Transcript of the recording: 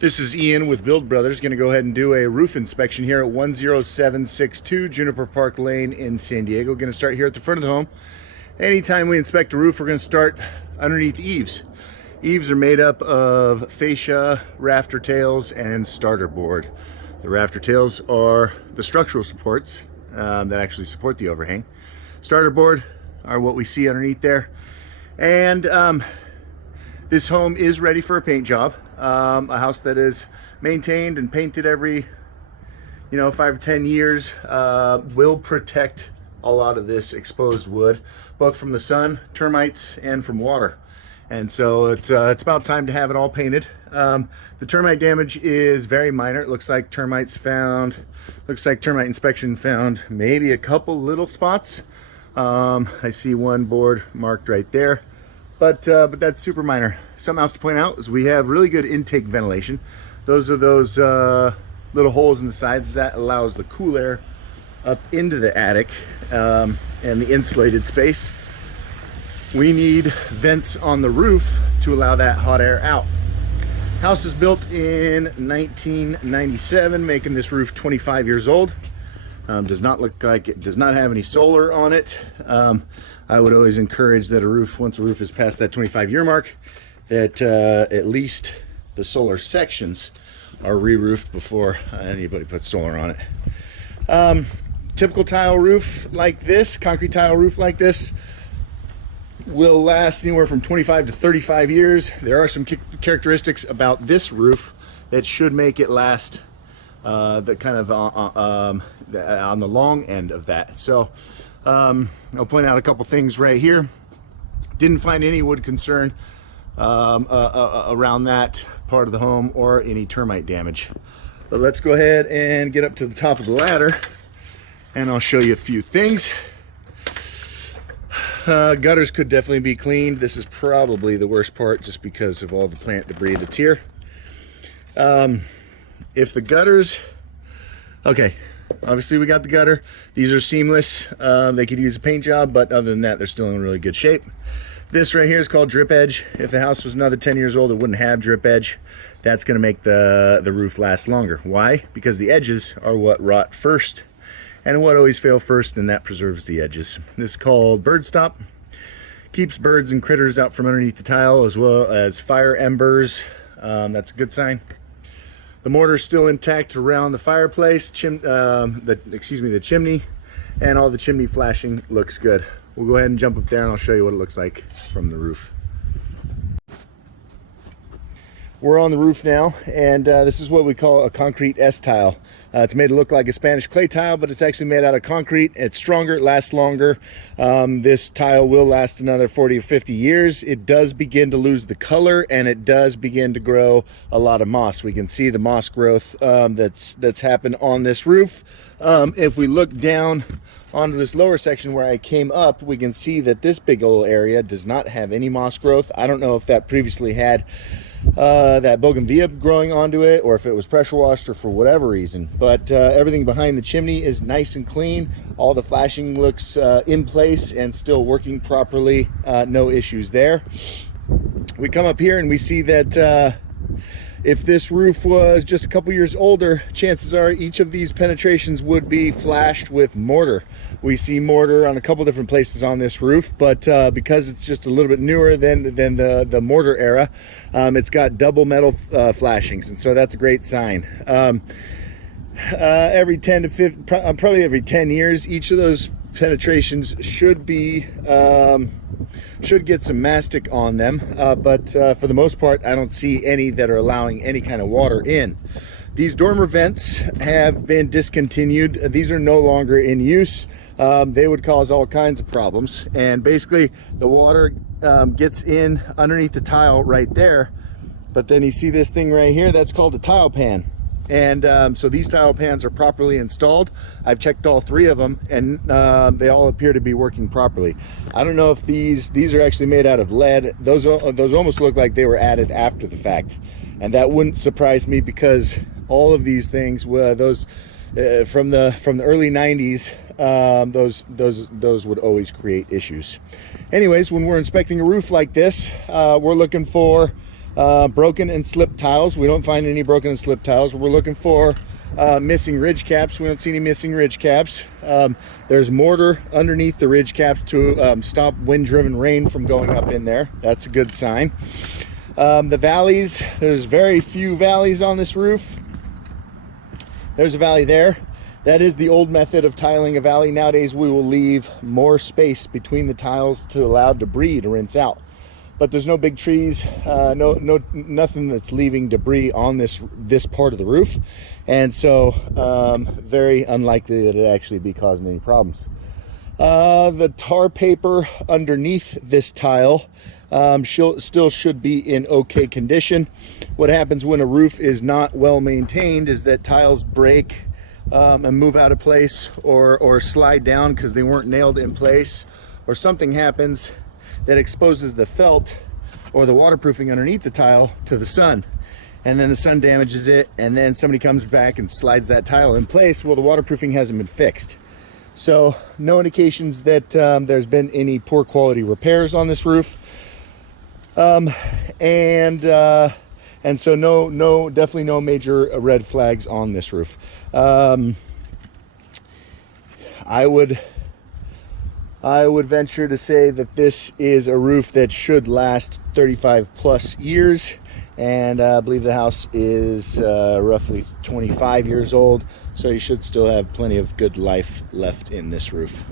This is Ian with Build Brothers. Going to go ahead and do a roof inspection here at 10762 Juniper Park Lane in San Diego. Going to start here at the front of the home. Anytime we inspect a roof, we're going to start underneath the eaves. Eaves are made up of fascia, rafter tails, and starter board. The rafter tails are the structural supports that actually support the overhang. Starter board are what we see underneath there. And this home is ready for a paint job. A house that is maintained and painted every 5 or 10 years will protect a lot of this exposed wood, both from the sun, termites, and from water. And so it's about time to have it all painted. The termite damage is very minor. It looks like termite inspection found maybe a couple little spots. I see one board marked right there. But that's super minor. Something else to point out is we have really good intake ventilation. Those are those little holes in the sides that allows the cool air up into the attic and the insulated space. We need vents on the roof to allow that hot air out. House is built in 1997, making this roof 25 years old. Does not look like it does not have any solar on it. I would always encourage that once a roof is past that 25-year mark, that at least the solar sections are re-roofed before anybody puts solar on it. Typical tile roof like this, concrete tile roof like this, will last anywhere from 25 to 35 years. There are some characteristics about this roof that should make it last the kind of on the long end of that. So I'll point out a couple things right here. Didn't find any wood concern around that part of the home or any termite damage. But let's go ahead and get up to the top of the ladder and I'll show you a few things. Gutters could definitely be cleaned. This is probably the worst part just because of all the plant debris that's here. If the gutters, okay, obviously we got the gutter. These are seamless. They could use a paint job, but other than that, they're still in really good shape. This right here is called drip edge. If the house was another 10 years old, it wouldn't have drip edge. That's gonna make the roof last longer. Why? Because the edges are what rot first and what always fail first, and that preserves the edges. This is called bird stop. Keeps birds and critters out from underneath the tile, as well as fire embers. That's a good sign. The mortar is still intact around the fireplace, the chimney, and all the chimney flashing looks good. We'll go ahead and jump up there and I'll show you what it looks like from the roof. We're on the roof now, and this is what we call a concrete S-tile. It's made to look like a Spanish clay tile, but it's actually made out of concrete. It's stronger, it lasts longer. This tile will last another 40 or 50 years. It does begin to lose the color, and it does begin to grow a lot of moss. We can see the moss growth that's happened on this roof. If we look down onto this lower section where I came up, we can see that this big old area does not have any moss growth. I don't know if that previously had that bougainvillea growing onto it, or if it was pressure washed, or for whatever reason. But everything behind the chimney is nice and clean. All the flashing looks in place and still working properly. No issues there. We come up here and we see that if this roof was just a couple years older, chances are each of these penetrations would be flashed with mortar. We see mortar on a couple different places on this roof, but because it's just a little bit newer than the mortar era, it's got double metal flashings, and so that's a great sign. Every 10 to 15, probably every 10 years, each of those penetrations should get some mastic on them, but for the most part, I don't see any that are allowing any kind of water in. These dormer vents have been discontinued. These are no longer in use. They would cause all kinds of problems, and basically the water gets in underneath the tile right there, but then you see this thing right here, that's called a tile pan. And so these tile pans are properly installed. I've checked all three of them, and they all appear to be working properly. I don't know if these are actually made out of lead. Those almost look like they were added after the fact, and that wouldn't surprise me because all of these things were from the early 90s. Those would always create issues. Anyways, when we're inspecting a roof like this, we're looking for Broken and slipped tiles. We don't find any broken and slipped tiles. We're looking for missing ridge caps. We don't see any missing ridge caps. There's mortar underneath the ridge caps to stop wind-driven rain from going up in there. That's a good sign. The valleys, there's very few valleys on this roof. There's a valley there. That is the old method of tiling a valley. Nowadays we will leave more space between the tiles to allow debris to rinse out. But there's no big trees, nothing that's leaving debris on this part of the roof, and so very unlikely that it actually be causing any problems. The tar paper underneath this tile still should be in okay condition. What happens when a roof is not well maintained is that tiles break and move out of place, or slide down because they weren't nailed in place, or something happens that exposes the felt or the waterproofing underneath the tile to the sun, and then the sun damages it, and then somebody comes back and slides that tile in place. Well, the waterproofing hasn't been fixed, so no indications that there's been any poor quality repairs on this roof, and so definitely no major red flags on this roof. I would venture to say that this is a roof that should last 35 plus years, and I believe the house is roughly 25 years old, so you should still have plenty of good life left in this roof.